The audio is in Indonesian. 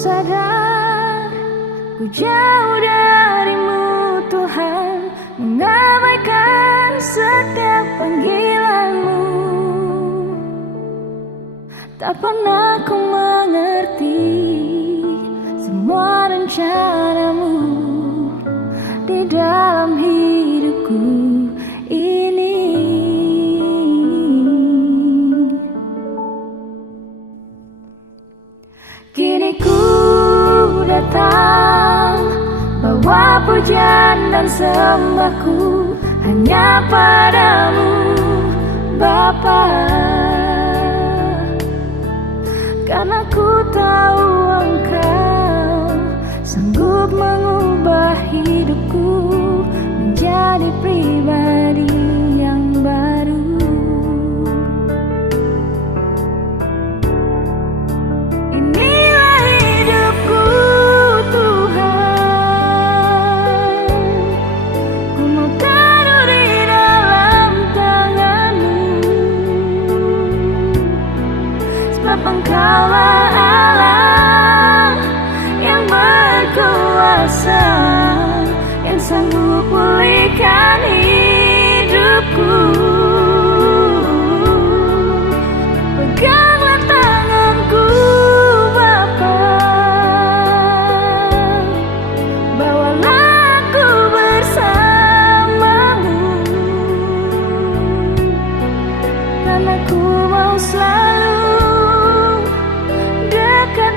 sadar ku jauh darimu Tuhan, mengabaikan setiap panggilanmu. Tak pernah ku mengerti semua rencanamu di dalam hidupku ini. Kini ku datang, bawa pujian dan sembahku hanya padamu Bapa, karena ku tahu Engkau sanggup mengubah hidupku menjadi pribadi yang baru. Inilah hidupku Tuhan, ku mau taruh di dalam tangan-Mu, sebab Engkaulah Allah yang berkuasa, yang sanggup pulihkan hidupku. Peganglah tanganku Bapa, bawalah aku bersama-Mu, karena ku mau selalu dekat